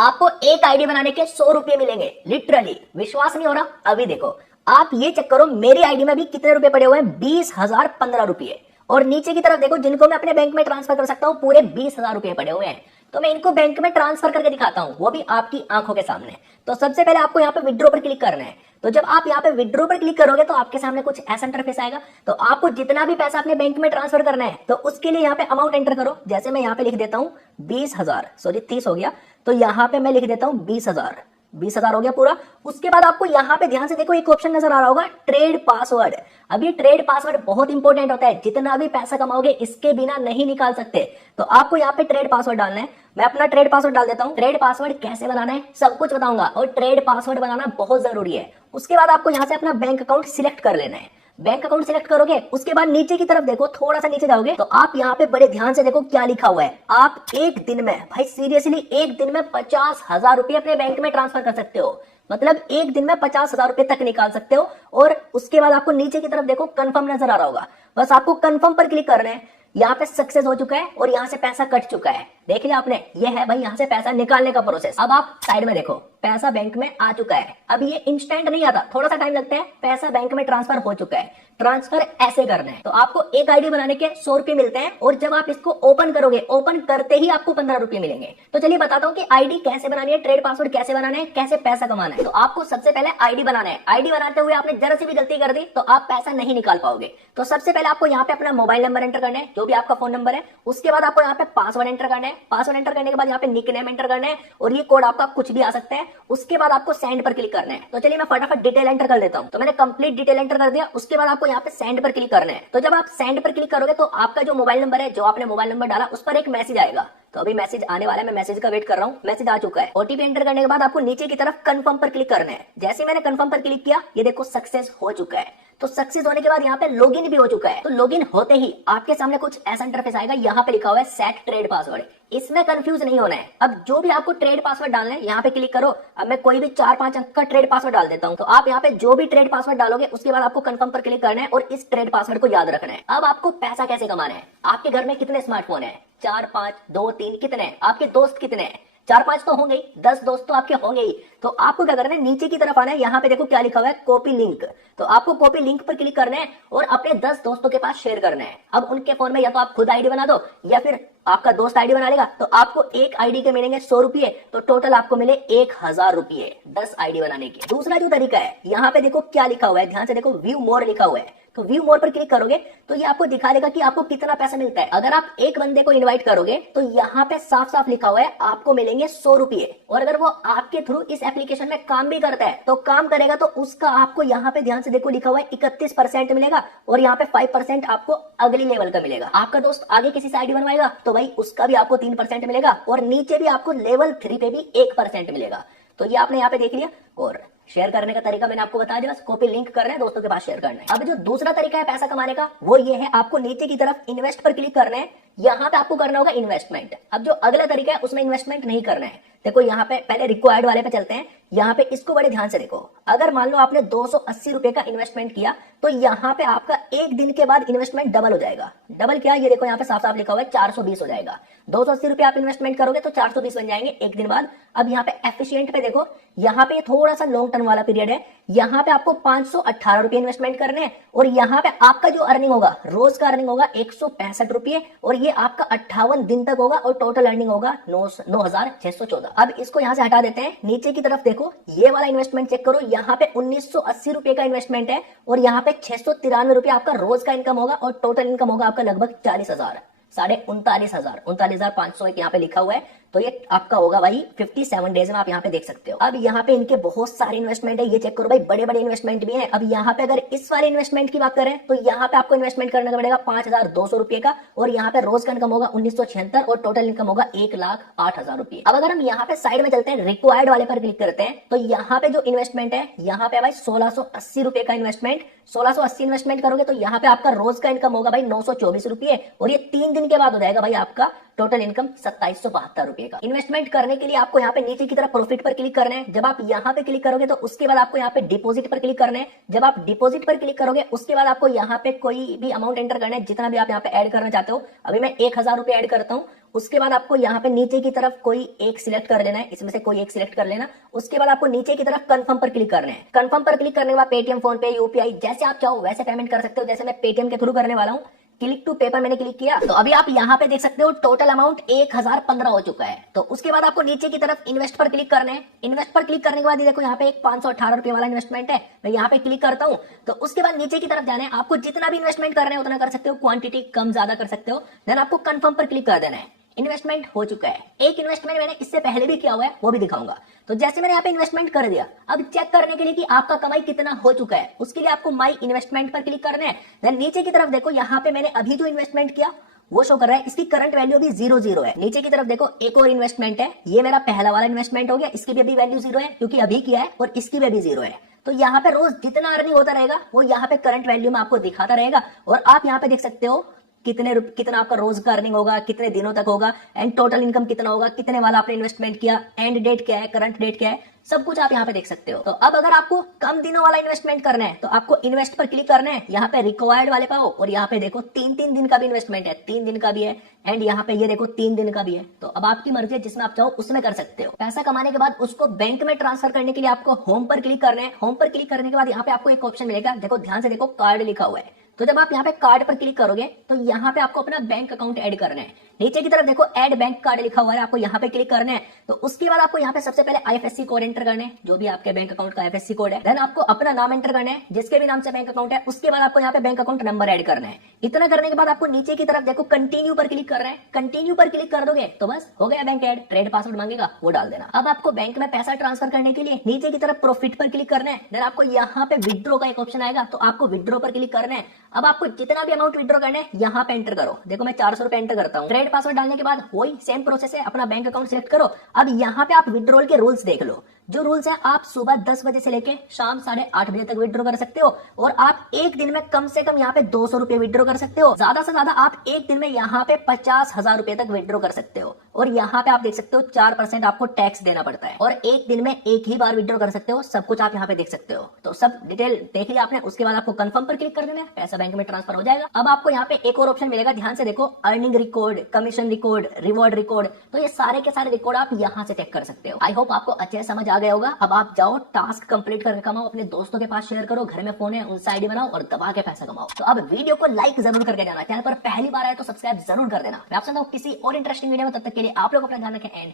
आपको एक आईडी बनाने के 100 रुपए मिलेंगे। लिटरली विश्वास नहीं हो रहा? अभी देखो, आप ये चेक करो मेरी आईडी में भी कितने रुपए पड़े हुए हैं, 20,015 रुपए। और नीचे की तरफ देखो, जिनको मैं अपने बैंक में ट्रांसफर कर सकता हूँ, पूरे 20,000 रुपए पड़े हुए हैं। तो मैं इनको बैंक में ट्रांसफर करके दिखाता हूँ, वो भी आपकी आंखों के सामने। तो सबसे पहले आपको यहाँ पे विड्रॉ पर क्लिक करना है। तो जब आप यहाँ पे विड्रॉ पर क्लिक करोगे तो आपके सामने कुछ ऐसा इंटरफेस आएगा। तो आपको जितना भी पैसा अपने बैंक में ट्रांसफर करना है, तो उसके लिए यहाँ पे अमाउंट एंटर करो। जैसे मैं यहाँ पे लिख देता हूँ 20,000, सॉरी 30 हो गया, तो यहाँ पे मैं लिख देता हूँ 20,000। 20,000 हो गया पूरा। उसके बाद आपको यहाँ पे ध्यान से देखो, एक ऑप्शन नजर आ रहा होगा, ट्रेड पासवर्ड। अब ये ट्रेड पासवर्ड बहुत इंपॉर्टेंट होता है, जितना भी पैसा कमाओगे इसके बिना नहीं निकाल सकते। तो आपको यहाँ पे ट्रेड पासवर्ड डालना है। मैं अपना ट्रेड पासवर्ड डाल देता हूँ। ट्रेड पासवर्ड कैसे बनाना है सब कुछ बताऊंगा, और ट्रेड पासवर्ड बनाना बहुत जरूरी है। उसके बाद आपको यहाँ से अपना बैंक अकाउंट सिलेक्ट कर लेना है। बैंक अकाउंट सिलेक्ट करोगे, उसके बाद नीचे की तरफ देखो, थोड़ा सा नीचे जाओगे तो आप यहाँ पे बड़े ध्यान से देखो क्या लिखा हुआ है। आप एक दिन में, भाई सीरियसली, एक दिन में 50,000 रुपए अपने बैंक में ट्रांसफर कर सकते हो। मतलब एक दिन में 50,000 रुपए तक निकाल सकते हो। और उसके बाद आपको नीचे की तरफ देखो कंफर्म नजर आ रहा होगा, बस आपको कंफर्म पर क्लिक करना है। यहाँ पे सक्सेस हो चुका है और यहाँ से पैसा कट चुका है। देख लिया आपने, ये है भाई यहाँ से पैसा निकालने का प्रोसेस। अब आप साइड में देखो, पैसा बैंक में आ चुका है। अब ये इंस्टेंट नहीं आता, थोड़ा सा टाइम लगता है। पैसा बैंक में ट्रांसफर हो चुका है। ट्रांसफर ऐसे करना है। तो आपको एक आईडी बनाने के 100 रुपए मिलते हैं, और जब आप इसको ओपन करोगे, ओपन करते ही आपको 15 रुपए मिलेंगे। तो चलिए बताता हूँ कि आईडी कैसे बनानी है, ट्रेड पासवर्ड कैसे बनाना है, कैसे पैसा कमाना है। तो आपको सबसे पहले आईडी बनाना है। आईडी बनाते हुए आपने जरा सी भी गलती कर दी तो आप पैसा नहीं निकाल पाओगे। तो सबसे पहले आपको यहाँ पे अपना मोबाइल नंबर एंटर करना है, जो भी आपका फोन नंबर है। उसके बाद आपको यहाँ पे पासवर्ड एंटर करना है। पासवर्ड एंटर करने के बाद यहाँ पे निक नेम एंटर करना है, और ये कोड आपका कुछ भी आ सकता है। उसके बाद आपको सेंड पर क्लिक करना है। तो चलिए मैं फटाफट डिटेल एंटर कर देता हूँ। तो मैंने कंप्लीट डिटेल एंटर कर दिया। उसके बाद आपको यहाँ पे सेंड पर क्लिक करना है। तो जब आप सेंड पर क्लिक करोगे तो आपका जो मोबाइल नंबर है, जो आपने मोबाइल नंबर डाला, उस पर एक मैसेज आएगा। तो अभी मैसेज आने वाला है, मैं मैसेज का वेट कर रहा हूँ। मैसेज आ चुका है। ओटीपी एंटर करने के बाद आपको नीचे की तरफ कंफर्म पर क्लिक करना है। जैसे मैंने कंफर्म पर क्लिक किया, ये देखो सक्सेस हो चुका है। तो सक्सेस होने के बाद यहाँ पे लॉगिन भी हो चुका है। तो लॉगिन होते ही आपके सामने कुछ ऐसा इंटरफेस आएगा। यहाँ पे लिखा हुआ है सेट ट्रेड पासवर्ड। इसमें कंफ्यूज नहीं होना है। अब जो भी आपको ट्रेड पासवर्ड डालना है, यहाँ पे क्लिक करो। अब मैं कोई भी 4-5 अंक का ट्रेड पासवर्ड डाल देता हूँ। तो आप यहाँ पे जो भी ट्रेड पासवर्ड डालोगे, उसके बाद आपको कंफर्म पर क्लिक करना है और इस ट्रेड पासवर्ड को याद रखना है। अब आपको पैसा कैसे कमाना है? आपके घर में कितने स्मार्टफोन है? 4, 5, 2, 3, कितने? आपके दोस्त कितने हैं? 4-5 तो होंगे ही, 10 दोस्त तो आपके होंगे ही। तो आपको क्या करना है, नीचे की तरफ आना है। यहाँ पे देखो क्या लिखा हुआ है, कॉपी लिंक। तो आपको कॉपी लिंक पर क्लिक करना है और अपने 10 दोस्तों के पास शेयर करना है। अब उनके फोन में या तो आप खुद आईडी बना दो, या फिर आपका दोस्त आईडी बना लेगा। तो आपको एक आईडी के मिलेंगे 100 रुपए, तो टोटल आपको मिले 1,000 रुपए 10 आईडी बनाने के। दूसरा जो तरीका है, यहाँ पे देखो क्या लिखा हुआ है, ध्यान से देखो, व्यू मोर लिखा हुआ है। तो व्यू मोर पर क्लिक करोगे तो ये आपको दिखा देगा कि आपको कितना पैसा मिलता है। अगर आप एक बंदे को इनवाइट करोगे तो यहाँ पे साफ साफ लिखा हुआ है आपको मिलेंगे 100 रुपए। और अगर वो आपके थ्रू इस एप्लीकेशन में काम भी करता है, तो काम करेगा, तो उसका आपको यहाँ पे ध्यान से देखो लिखा हुआ है 31% मिलेगा, और यहाँ पे 5% आपको अगली लेवल का मिलेगा। आपका दोस्त आगे किसी से आईडी बनवाएगा तो भाई उसका भी आपको 3% मिलेगा, और नीचे भी आपको लेवल 3 पे भी 1% मिलेगा। तो ये आपने यहाँ पे देख लिया। और शेयर करने का तरीका मैंने आपको बता दिया, बस कॉपी लिंक करना है, दोस्तों के पास शेयर करना है। अब जो दूसरा तरीका है पैसा कमाने का, वो ये है, आपको नीचे की तरफ इन्वेस्ट पर क्लिक करना है। यहाँ पे आपको करना होगा इन्वेस्टमेंट। अब जो अगला तरीका है उसमें इन्वेस्टमेंट नहीं करना है। देखो यहाँ पे पहले रिक्वायर्ड वाले पे चलते हैं। यहाँ पे इसको बड़े ध्यान से देखो। अगर मान लो आपने 280 रुपए का इन्वेस्टमेंट किया, तो यहाँ पे आपका एक दिन के बाद इन्वेस्टमेंट डबल हो जाएगा। डबल क्या, ये देखो यहाँ पे साफ साफ लिखा हुआ है 420 हो जाएगा। 280 रुपए आप इन्वेस्टमेंट करोगे तो 420 बन जाएंगे एक दिन बाद। अब यहाँ पे एफिशिएंट पे देखो, यहाँ पे थोड़ा सा लॉन्ग टर्म वाला पीरियड है। यहाँ पे आपको 518 रुपए इन्वेस्टमेंट करने हैं, और यहाँ पे आपका जो अर्निंग होगा, रोज का अर्निंग होगा 165 रुपए, और ये आपका 58 दिन तक होगा, और टोटल अर्निंग होगा 9,614। अब इसको यहाँ से हटा देते हैं। नीचे की तरफ देखो, ये वाला इन्वेस्टमेंट चेक करो। यहाँ पे 1980 रुपए का इन्वेस्टमेंट है, और यहाँ पे 693 रुपए आपका रोज का इनकम होगा, और टोटल इनकम होगा आपका लगभग 40,000, 39,500, 39,500 एक यहाँ पे लिखा हुआ है। तो ये आपका होगा भाई 57 डेज में, आप यहाँ पे देख सकते हो। अब यहाँ पे इनके बहुत सारे इन्वेस्टमेंट है, ये चेक करो भाई, बड़े बड़े इन्वेस्टमेंट भी हैं। अब यहाँ पे अगर इस वाले इन्वेस्टमेंट की बात करें, तो यहाँ पे आपको इन्वेस्टमेंट करना पड़ेगा 5,200 रुपए का, और यहाँ पे रोज का इनकम होगा 1976, और टोटल इनकम होगा 1,08,000 रुपए। अब अगर हम यहाँ पे साइड में चलते हैं, रिक्वायर्ड वाले पर क्लिक करते हैं, तो यहाँ पे जो इन्वेस्टमेंट है, यहाँ पे भाई 1,680 रुपए का इन्वेस्टमेंट। 1,680 इन्वेस्टमेंट करोगे तो यहाँ पे आपका रोज का इनकम होगा भाई 924 रुपए, और ये 3 दिन के बाद हो जाएगा भाई आपका टोटल इनकम 2772 रुपए का। इन्वेस्टमेंट करने के लिए आपको यहाँ पे नीचे की तरफ प्रॉफिट पर क्लिक करना है। जब आप यहाँ पे क्लिक करोगे तो उसके बाद आपको यहाँ पे डिपॉजिट पर क्लिक करना है। जब आप डिपॉजिट पर क्लिक करोगे उसके बाद आपको यहाँ पे कोई भी अमाउंट एंटर करना है, जितना भी आप यहाँ पे ऐड करना चाहते हो। अभी मैं 1000 रुपए ऐड करता हूँ। उसके बाद आपको यहाँ पे नीचे की तरफ कोई एक सिलेक्ट कर लेना है, इसमें से कोई एक सिलेक्ट कर लेना। उसके बाद आपको नीचे की तरफ कंफर्म पर क्लिक करना है। कंफर्म पर क्लिक करने के बाद पेटीएम, फोन पे, यूपीआई जैसे आप चाहो वैसे पेमेंट कर सकते हो। जैसे मैं पेटीएम के थ्रू करने वाला हूँ, क्लिक टू पेपर मैंने क्लिक किया तो अभी आप यहाँ पे देख सकते हो टोटल अमाउंट 1015 हो चुका है। तो उसके बाद आपको नीचे की तरफ इन्वेस्ट पर क्लिक करना है। इन्वेस्ट पर क्लिक करने के बाद देखो यहाँ पे एक 518 रुपए वाला इन्वेस्टमेंट है, मैं यहाँ पे क्लिक करता हूँ। तो उसके बाद नीचे की तरफ जाना है, आपको जितना भी इन्वेस्टमेंट करना है उतना कर सकते हो, क्वांटिटी कम ज्यादा कर सकते हो। देन आपको कंफर्म पर क्लिक कर देना है। इन्वेस्टमेंट हो चुका है। एक इन्वेस्टमेंट मैंने इससे पहले भी किया हुआ है, वो भी दिखाऊंगा। तो जैसे मैंने यहाँ पे इन्वेस्टमेंट कर दिया, अब चेक करने के लिए कि आपका कमाई कितना हो चुका है, उसके लिए आपको माई इन्वेस्टमेंट पर क्लिक करना है। देन नीचे की तरफ देखो यहाँ पे मैंने अभी जो इन्वेस्टमेंट किया वो शो कर रहा है, इसकी करंट वैल्यू भी 0 है। नीचे की तरफ देखो एक और इन्वेस्टमेंट है, ये मेरा पहला वाला इन्वेस्टमेंट हो गया, इसकी भी अभी वैल्यू 0 है क्योंकि अभी किया है, और इसकी भी अभी 0 है। तो यहाँ पे रोज जितना अर्निंग होता रहेगा वो यहाँ पे करंट वैल्यू में आपको दिखाता रहेगा। और आप यहाँ पे देख सकते हो कितना आपका रोज का अर्निंग होगा, कितने दिनों तक होगा, एंड टोटल इनकम कितना होगा, कितने वाला आपने इन्वेस्टमेंट किया, एंड डेट क्या है, करंट डेट क्या है, सब कुछ आप यहाँ पे देख सकते हो। तो अब अगर आपको कम दिनों वाला इन्वेस्टमेंट करना है तो आपको इन्वेस्ट पर क्लिक करना है। यहाँ पे रिक्वायर्ड वाले पाओ और यहाँ पे देखो 3 दिन का भी इन्वेस्टमेंट है, 3 दिन का भी है, एंड यहाँ पे ये देखो 3 दिन का भी है। तो अब आपकी मर्जी है, जिसमें आप चाहो उसमें कर सकते हो। पैसा कमाने के बाद उसको बैंक में ट्रांसफर करने के लिए आपको होम पर क्लिक करना है। होम पर क्लिक करने के बाद यहाँ पे आपको एक ऑप्शन मिलेगा, देखो ध्यान से देखो, कार्ड लिखा हुआ है। तो जब आप यहाँ पे कार्ड पर क्लिक करोगे तो यहाँ पे आपको अपना बैंक अकाउंट ऐड करना है। नीचे की तरफ देखो ऐड बैंक कार्ड लिखा हुआ है, आपको यहाँ पे क्लिक करना है। तो उसके बाद आपको यहाँ पे सबसे पहले आईएफएससी कोड एंटर करना है, जो भी आपके बैंक अकाउंट का आईएफएससी कोड है। देन आपको अपना नाम एंटर करना है, जिसके भी नाम से बैंक अकाउंट है। उसके बाद आपको यहाँ पे बैंक अकाउंट नंबर ऐड करना है। इतना करने के बाद आपको नीचे की तरफ देखो कंटिन्यू पर क्लिक करना है। कंटिन्यू पर क्लिक कर दोगे तो बस हो गया बैंक ऐड। ट्रेड पासवर्ड मांगेगा, वो डाल देना। अब आपको बैंक में पैसा ट्रांसफर करने के लिए नीचे की तरफ प्रॉफिट पर क्लिक करना है। देन आपको यहाँ पे विड्रॉ का एक ऑप्शन आएगा, तो आपको विड्रॉ पर क्लिक करना है। अब आपको जितना भी अमाउंट विड्रॉ करना है यहाँ पे एंटर करो। देखो मैं 400 रुपए एंटर करता हूँ। ट्रेड पासवर्ड डालने के बाद वही सेम प्रोसेस है, अपना बैंक अकाउंट सिलेक्ट करो। अब यहाँ पे आप विड्रॉल के रूल्स देख लो। जो रूल्स है, आप सुबह 10 बजे से लेके शाम 8:30 बजे तक विड्रॉ कर सकते हो, और आप एक दिन में कम से कम यहाँ पे 200 रुपए विड्रॉ कर सकते हो। ज्यादा से ज्यादा आप एक दिन में यहाँ पे 50,000 रुपए तक विड्रॉ कर सकते हो। और यहाँ पे आप देख सकते हो 4% आपको टैक्स देना पड़ता है, और एक दिन में एक ही बार विड्रॉ कर सकते हो। सब कुछ आप यहाँ पे देख सकते हो। तो सब डिटेल देख लिया आपने। उसके बाद आपको कंफर्म पर क्लिक कर देना है, पैसा बैंक में ट्रांसफर हो जाएगा। अब आपको यहाँ पे एक और ऑप्शन मिलेगा, ध्यान से देखो, earning record, commission record, reward record. तो ये सारे के सारे रिकॉर्ड आप यहाँ से चेक कर सकते हो। आई होप आपको अच्छे से समझ आ गया होगा। अब आप जाओ, टास्क कंप्लीट करके कमाओ, अपने दोस्तों के पास शेयर करो, घर में फोन है उनसे आईडी बनाओ और दबा के पैसा कमाओ। तो अब वीडियो को लाइक जरूर करके जाना, चैनल पर पहली बार आए तो सब्सक्राइब जरूर कर देना। मैं आपसे किसी और इंटरेस्टिंग वीडियो में, तब तक के लिए आप लोग अपना ध्यान रखें एंड